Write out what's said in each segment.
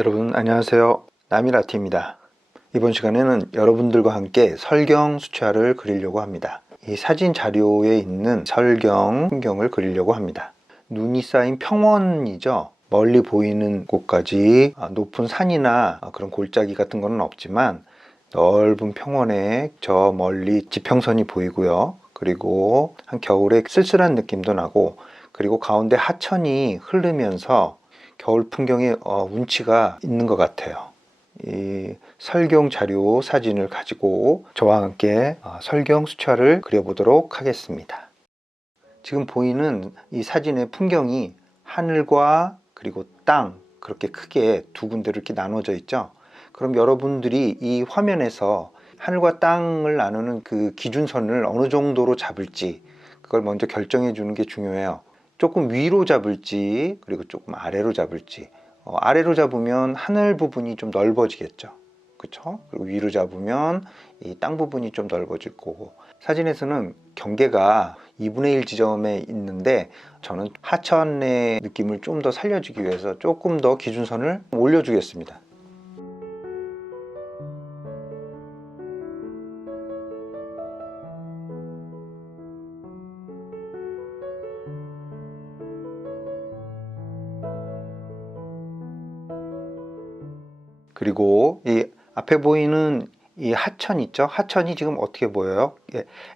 여러분 안녕하세요. 나미라티입니다. 이번 시간에는 여러분들과 함께 설경 수채화를 그리려고 합니다. 이 사진 자료에 있는 설경 풍경을 그리려고 합니다. 눈이 쌓인 평원이죠. 멀리 보이는 곳까지 높은 산이나 그런 골짜기 같은 거는 없지만 넓은 평원에 저 멀리 지평선이 보이고요. 그리고 한 겨울에 쓸쓸한 느낌도 나고, 그리고 가운데 하천이 흐르면서 겨울 풍경에 운치가 있는 것 같아요. 이 설경 자료 사진을 가지고 저와 함께 설경 수채화를 그려보도록 하겠습니다. 지금 보이는 이 사진의 풍경이 하늘과 그리고 땅, 그렇게 크게 두 군데로 이렇게 나눠져 있죠. 그럼 여러분들이 이 화면에서 하늘과 땅을 나누는 그 기준선을 어느 정도로 잡을지, 그걸 먼저 결정해 주는 게 중요해요. 조금 위로 잡을지, 그리고 조금 아래로 잡을지. 아래로 잡으면 하늘 부분이 좀 넓어지겠죠. 그쵸? 그리고 위로 잡으면 이 땅 부분이 좀 넓어질 거고. 사진에서는 경계가 2분의 1 지점에 있는데, 저는 하천의 느낌을 좀 더 살려주기 위해서 조금 더 기준선을 올려주겠습니다. 그리고 이 앞에 보이는 이 하천 있죠? 하천이 지금 어떻게 보여요?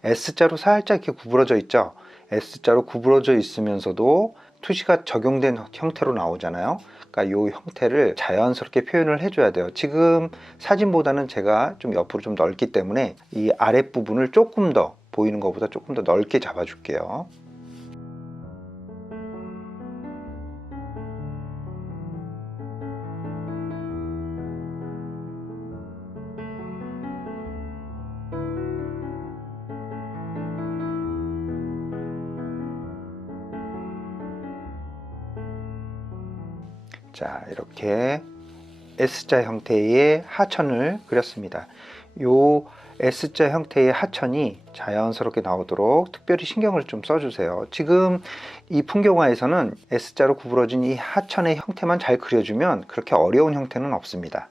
S자로 살짝 이렇게 구부러져 있죠? S자로 구부러져 있으면서도 투시가 적용된 형태로 나오잖아요. 그러니까 이 형태를 자연스럽게 표현을 해줘야 돼요. 지금 사진보다는 제가 좀 옆으로 좀 넓기 때문에 이 아랫부분을 조금 더 보이는 것보다 조금 더 넓게 잡아줄게요. 자, 이렇게 S자 형태의 하천을 그렸습니다. 요 S자 형태의 하천이 자연스럽게 나오도록 특별히 신경을 좀 써주세요. 지금 이 풍경화에서는 S자로 구부러진 이 하천의 형태만 잘 그려주면 그렇게 어려운 형태는 없습니다.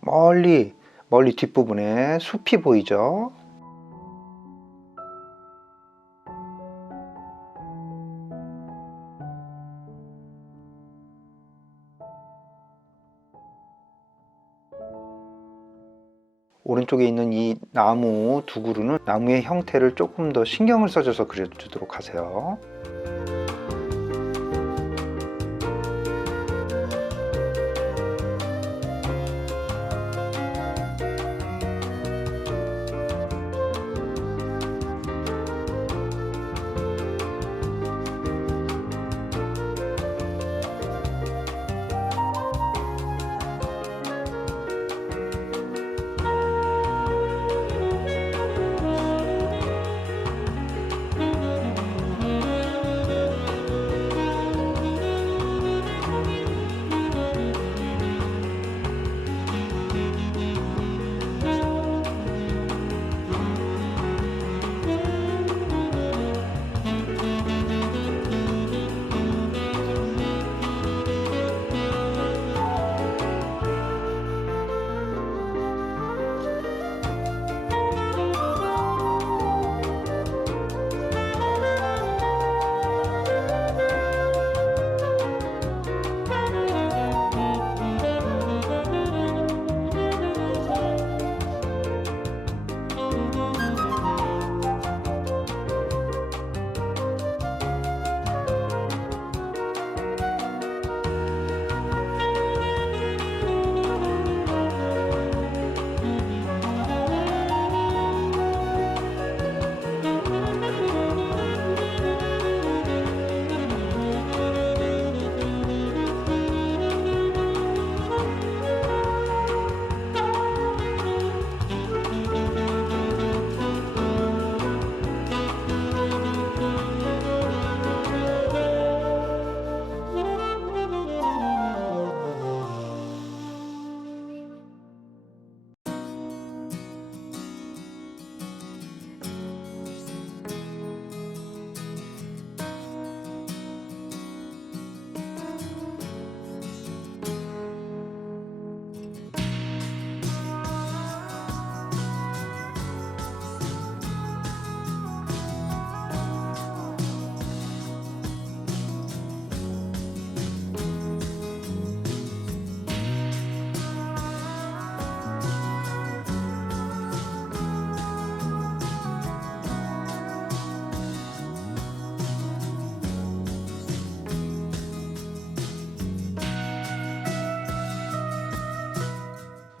멀리 뒷부분에 숲이 보이죠? 오른쪽에 있는 이 나무 두 그루는 나무의 형태를 조금 더 신경을 써줘서 그려주도록 하세요.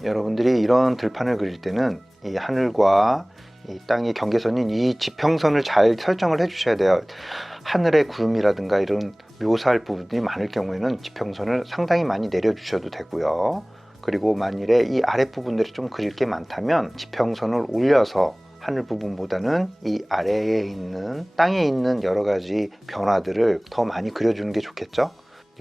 여러분들이 이런 들판을 그릴 때는 이 하늘과 이 땅의 경계선인 이 지평선을 잘 설정을 해 주셔야 돼요. 하늘의 구름이라든가 이런 묘사할 부분이 많을 경우에는 지평선을 상당히 많이 내려 주셔도 되고요. 그리고 만일에 이 아랫부분들이 좀 그릴 게 많다면 지평선을 올려서 하늘 부분보다는 이 아래에 있는 땅에 있는 여러 가지 변화들을 더 많이 그려주는 게 좋겠죠.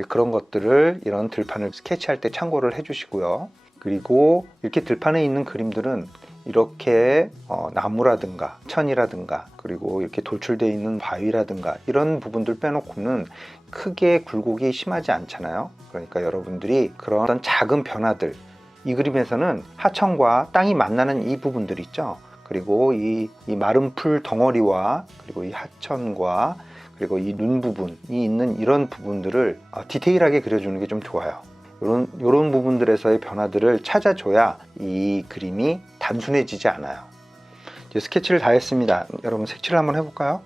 그런 것들을 이런 들판을 스케치할 때 참고를 해 주시고요. 그리고 이렇게 들판에 있는 그림들은 이렇게 나무라든가 천이라든가 그리고 이렇게 돌출되어 있는 바위라든가 이런 부분들 빼놓고는 크게 굴곡이 심하지 않잖아요. 그러니까 여러분들이 그런 어떤 작은 변화들, 이 그림에서는 하천과 땅이 만나는 이 부분들 있죠. 그리고 이 마른 풀 덩어리와 그리고 이 하천과 그리고 이 눈 부분이 있는 이런 부분들을 디테일하게 그려주는 게 좀 좋아요. 이런 부분들에서의 변화들을 찾아줘야 이 그림이 단순해지지 않아요. 이제 스케치를 다 했습니다. 여러분 색칠을 한번 해볼까요?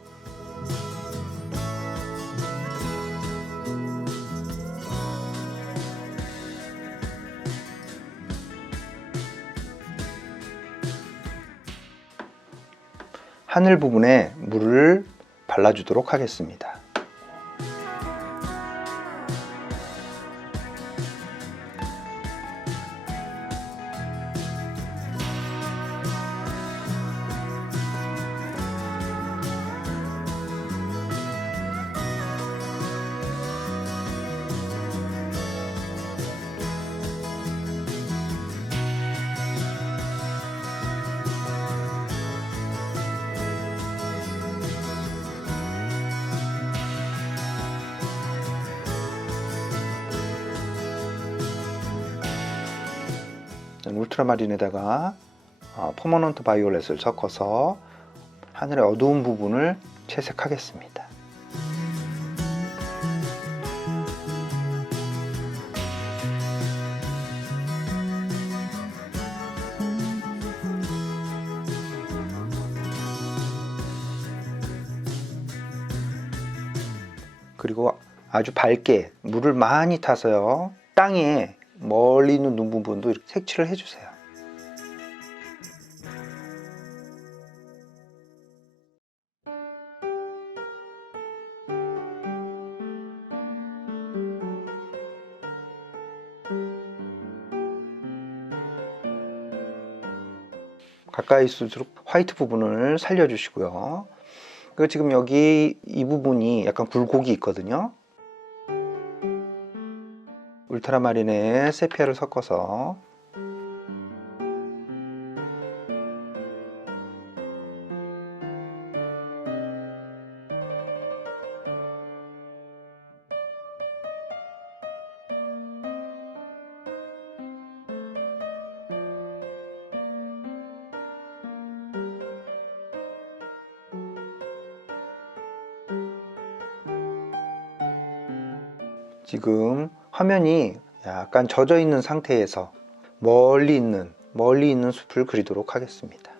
하늘 부분에 물을 발라주도록 하겠습니다. 울트라마린에다가 퍼머넌트 바이올렛을 섞어서 하늘의 어두운 부분을 채색하겠습니다. 그리고 아주 밝게 물을 많이 타서요, 땅에 멀리 있는 눈 부분도 이렇게 색칠을 해주세요. 가까이 있을수록 화이트 부분을 살려주시고요. 그리고 지금 여기 이 부분이 약간 굴곡이 있거든요. 울트라마린에 세피아를 섞어서 지금 화면이 약간 젖어 있는 상태에서 멀리 있는 숲을 그리도록 하겠습니다.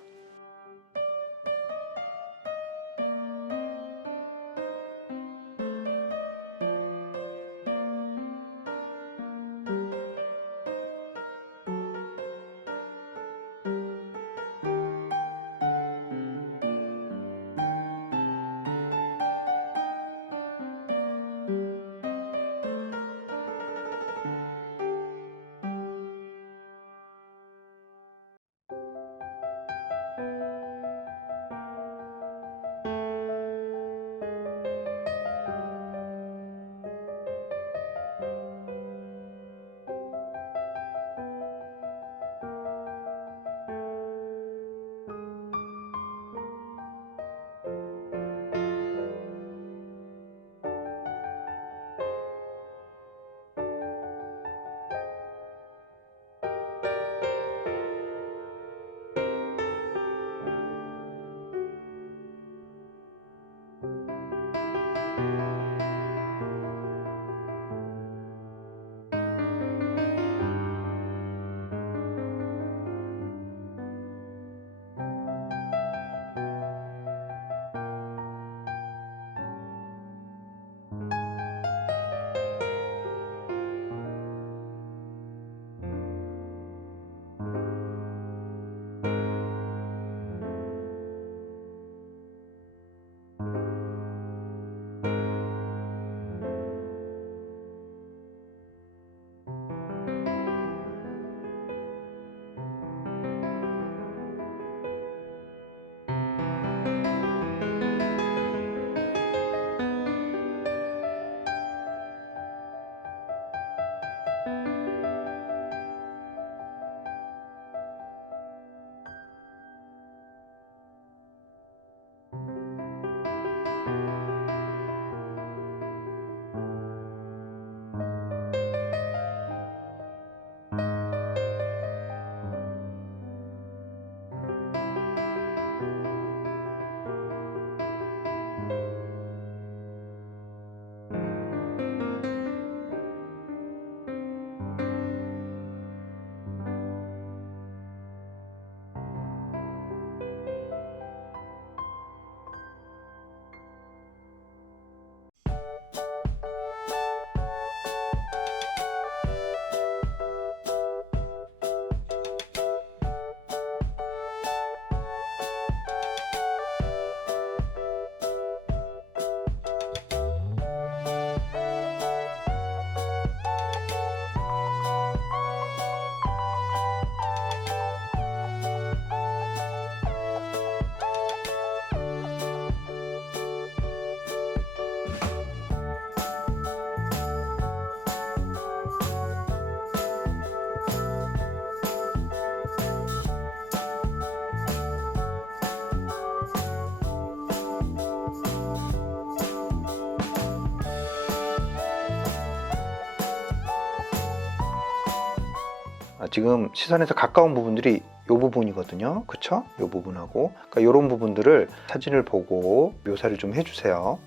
지금 시선에서 가까운 부분들이 이 부분이거든요. 그쵸? 이 부분하고 그러니까 이런 부분들을 사진을 보고 묘사를 좀 해주세요.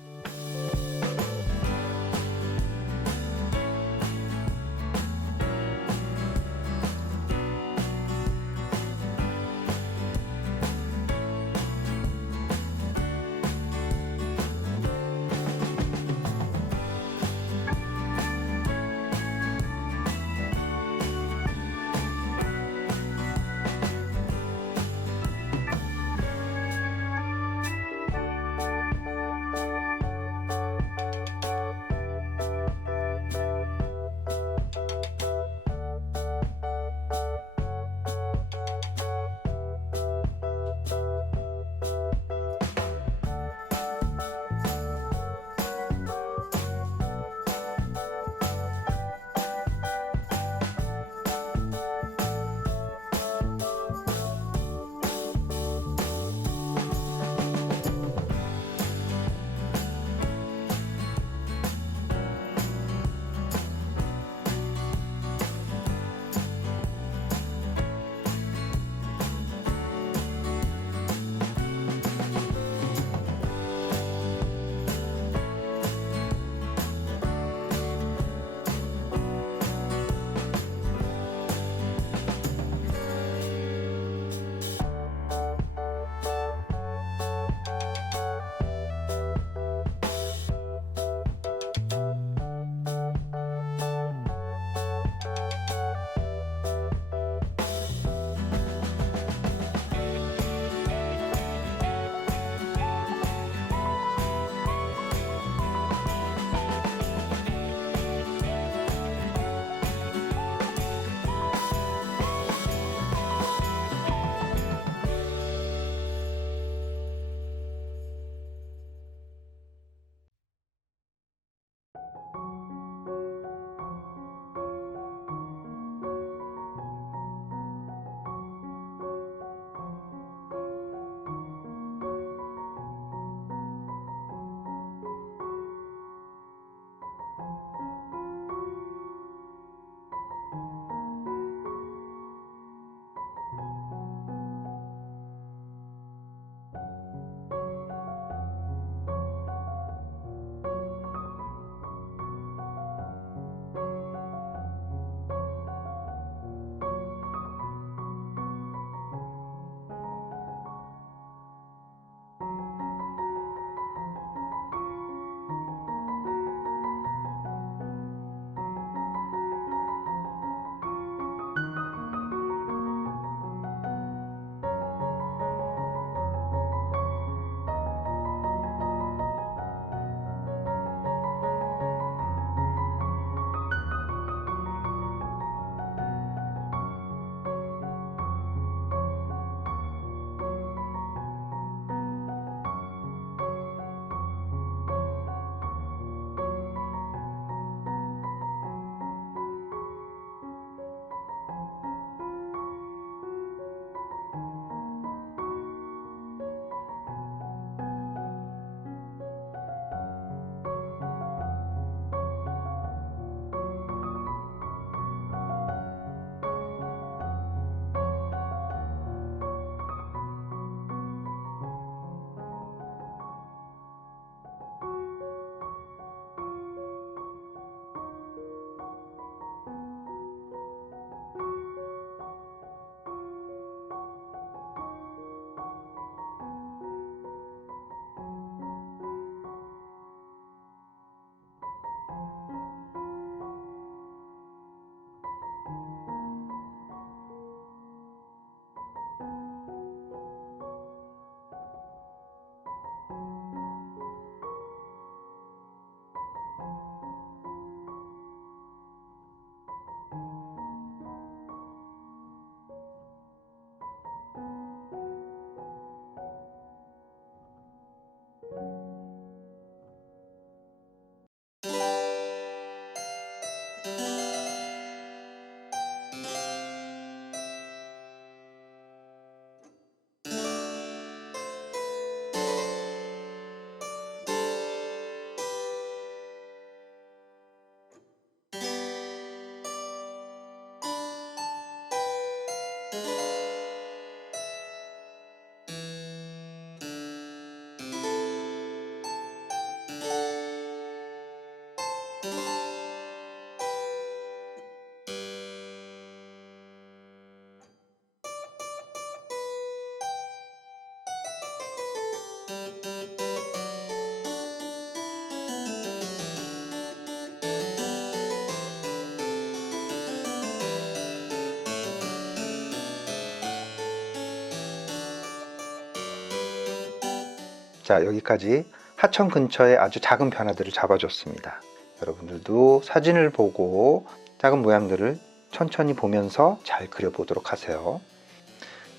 자, 여기까지 하천 근처에 아주 작은 변화들을 잡아줬습니다. 여러분들도 사진을 보고 작은 모양들을 천천히 보면서 잘 그려보도록 하세요.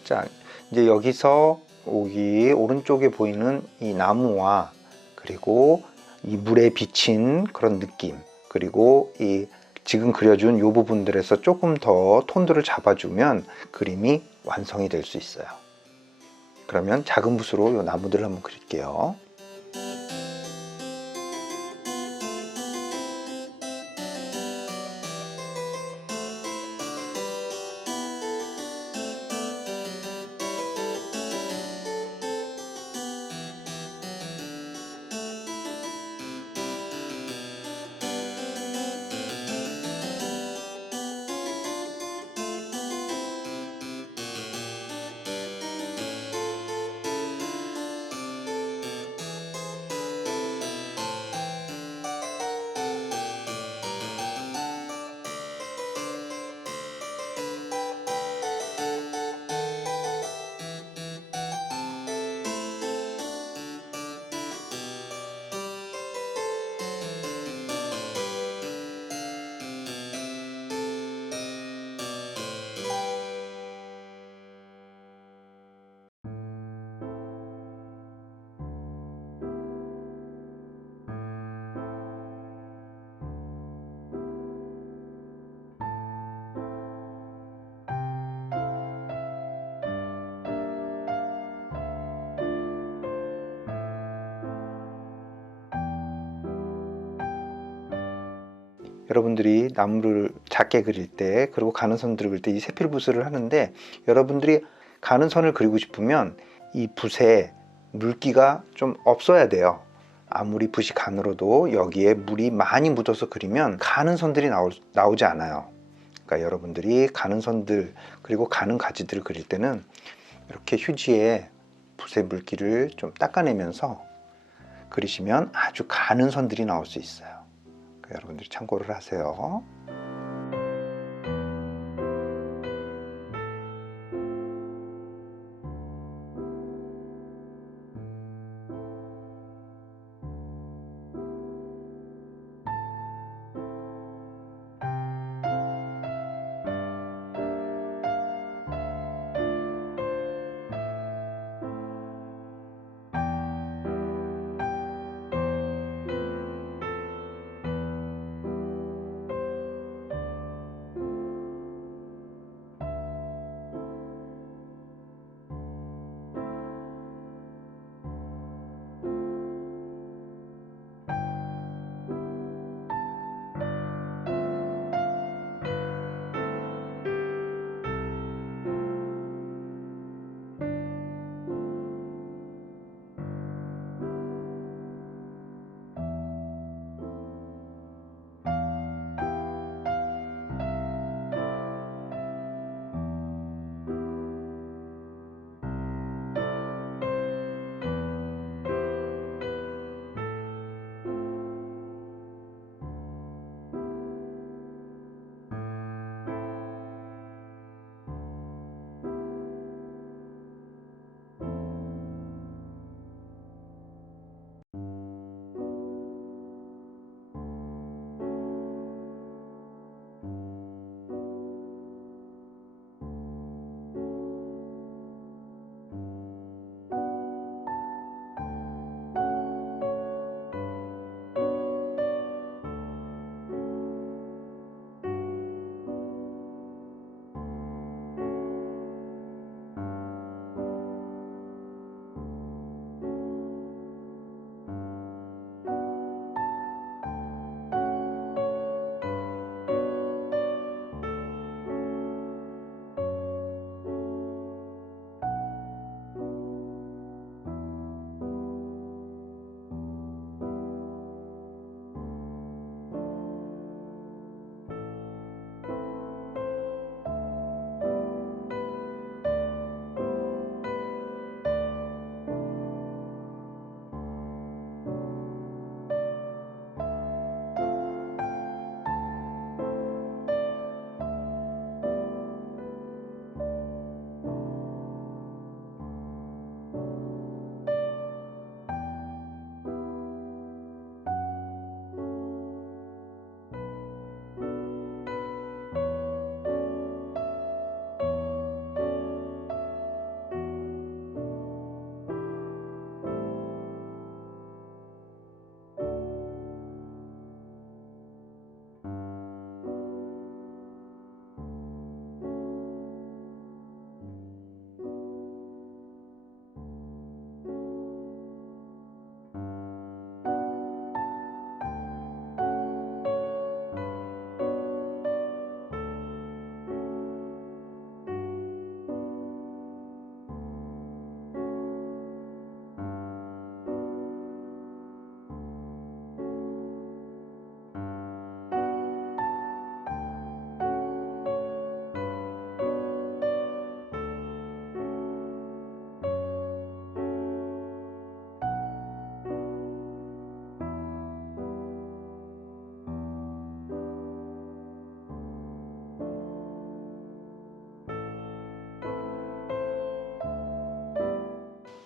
자, 이제 여기서 여기 오른쪽에 보이는 이 나무와 그리고 이 물에 비친 그런 느낌, 그리고 이 지금 그려준 이 부분들에서 조금 더 톤들을 잡아주면 그림이 완성이 될 수 있어요. 그러면 작은 붓으로 이 나무들을 한번 그릴게요. 여러분들이 나무를 작게 그릴 때, 그리고 가는 선들을 그릴 때 이 세필붓을 하는데, 여러분들이 가는 선을 그리고 싶으면 이 붓에 물기가 좀 없어야 돼요. 아무리 붓이 가늘어도 여기에 물이 많이 묻어서 그리면 가는 선들이 나오지 않아요. 그러니까 여러분들이 가는 선들 그리고 가는 가지들을 그릴 때는 이렇게 휴지에 붓의 물기를 좀 닦아내면서 그리시면 아주 가는 선들이 나올 수 있어요. 여러분들이 참고를 하세요.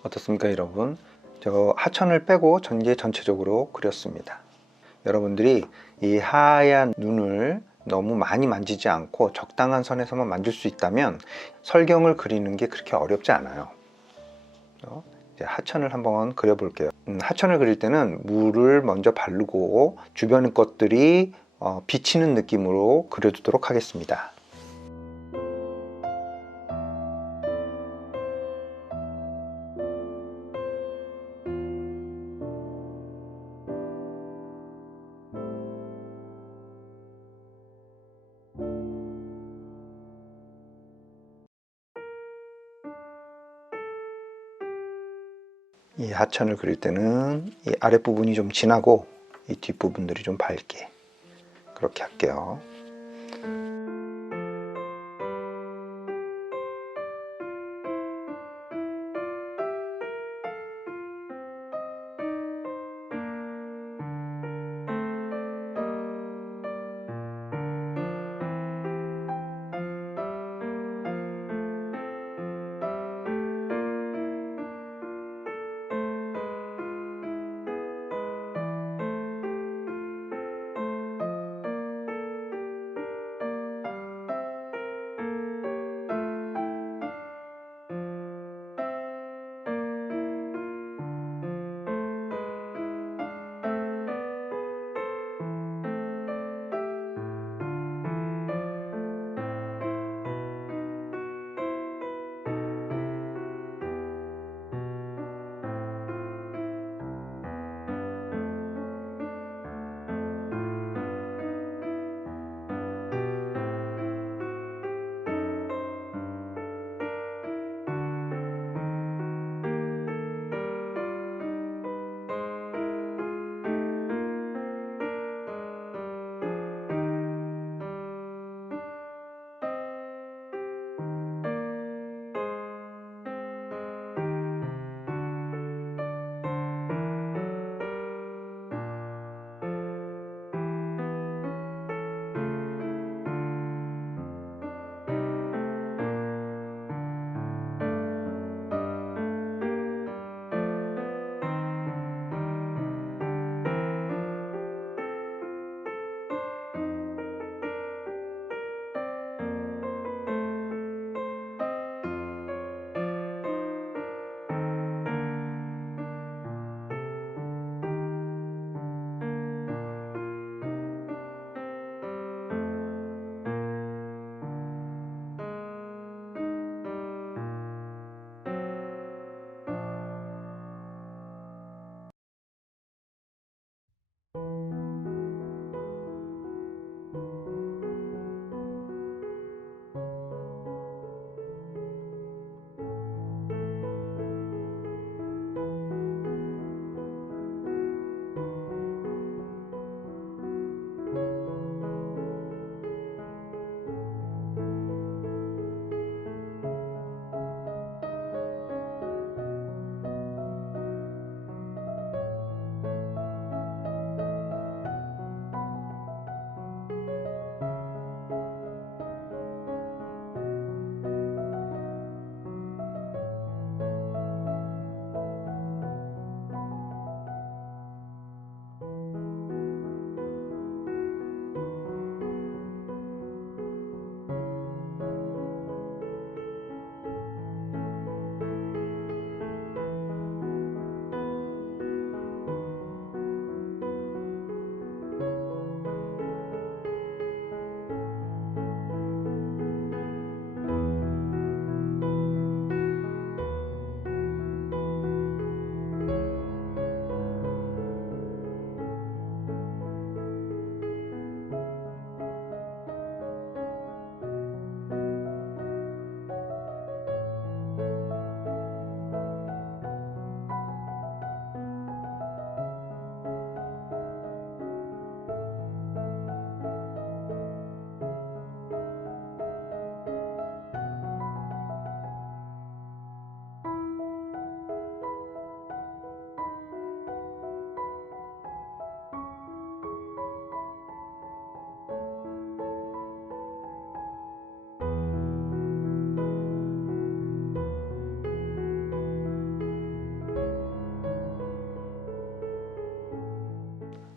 어떻습니까 여러분? 저 하천을 빼고 전개 전체적으로 그렸습니다. 여러분들이 이 하얀 눈을 너무 많이 만지지 않고 적당한 선에서만 만질 수 있다면 설경을 그리는 게 그렇게 어렵지 않아요. 이제 하천을 한번 그려볼게요. 하천을 그릴 때는 물을 먼저 바르고 주변의 것들이 비치는 느낌으로 그려주도록 하겠습니다. 이 하천을 그릴 때는 이 아랫부분이 좀 진하고 이 뒷부분들이 좀 밝게 그렇게 할게요.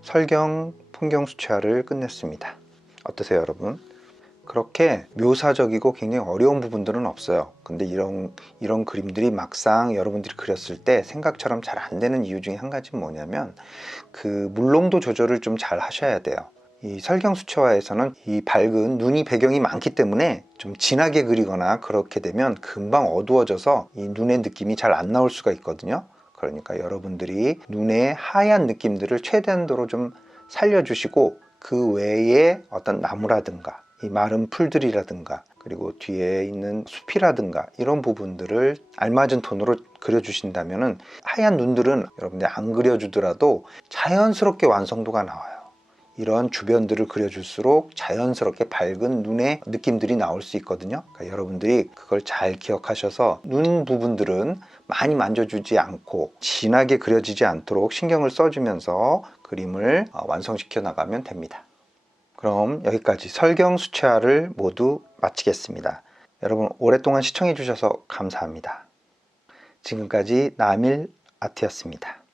설경 풍경 수채화를 끝냈습니다. 어떠세요, 여러분? 그렇게 묘사적이고 굉장히 어려운 부분들은 없어요. 근데 이런 그림들이 막상 여러분들이 그렸을 때 생각처럼 잘 안 되는 이유 중에 한 가지는 뭐냐면 그 물농도 조절을 좀 잘 하셔야 돼요. 이 설경 수채화에서는 이 밝은 눈이 배경이 많기 때문에 좀 진하게 그리거나 그렇게 되면 금방 어두워져서 이 눈의 느낌이 잘 안 나올 수가 있거든요. 그러니까 여러분들이 눈의 하얀 느낌들을 최대한도로 좀 살려주시고 그 외에 어떤 나무라든가 이 마른 풀들이라든가 그리고 뒤에 있는 숲이라든가 이런 부분들을 알맞은 톤으로 그려주신다면 하얀 눈들은 여러분들이 안 그려주더라도 자연스럽게 완성도가 나와요. 이런 주변들을 그려줄수록 자연스럽게 밝은 눈의 느낌들이 나올 수 있거든요. 그러니까 여러분들이 그걸 잘 기억하셔서 눈 부분들은 많이 만져주지 않고 진하게 그려지지 않도록 신경을 써주면서 그림을 완성시켜 나가면 됩니다. 그럼 여기까지 설경 수채화를 모두 마치겠습니다. 여러분 오랫동안 시청해 주셔서 감사합니다. 지금까지 남일 아트였습니다.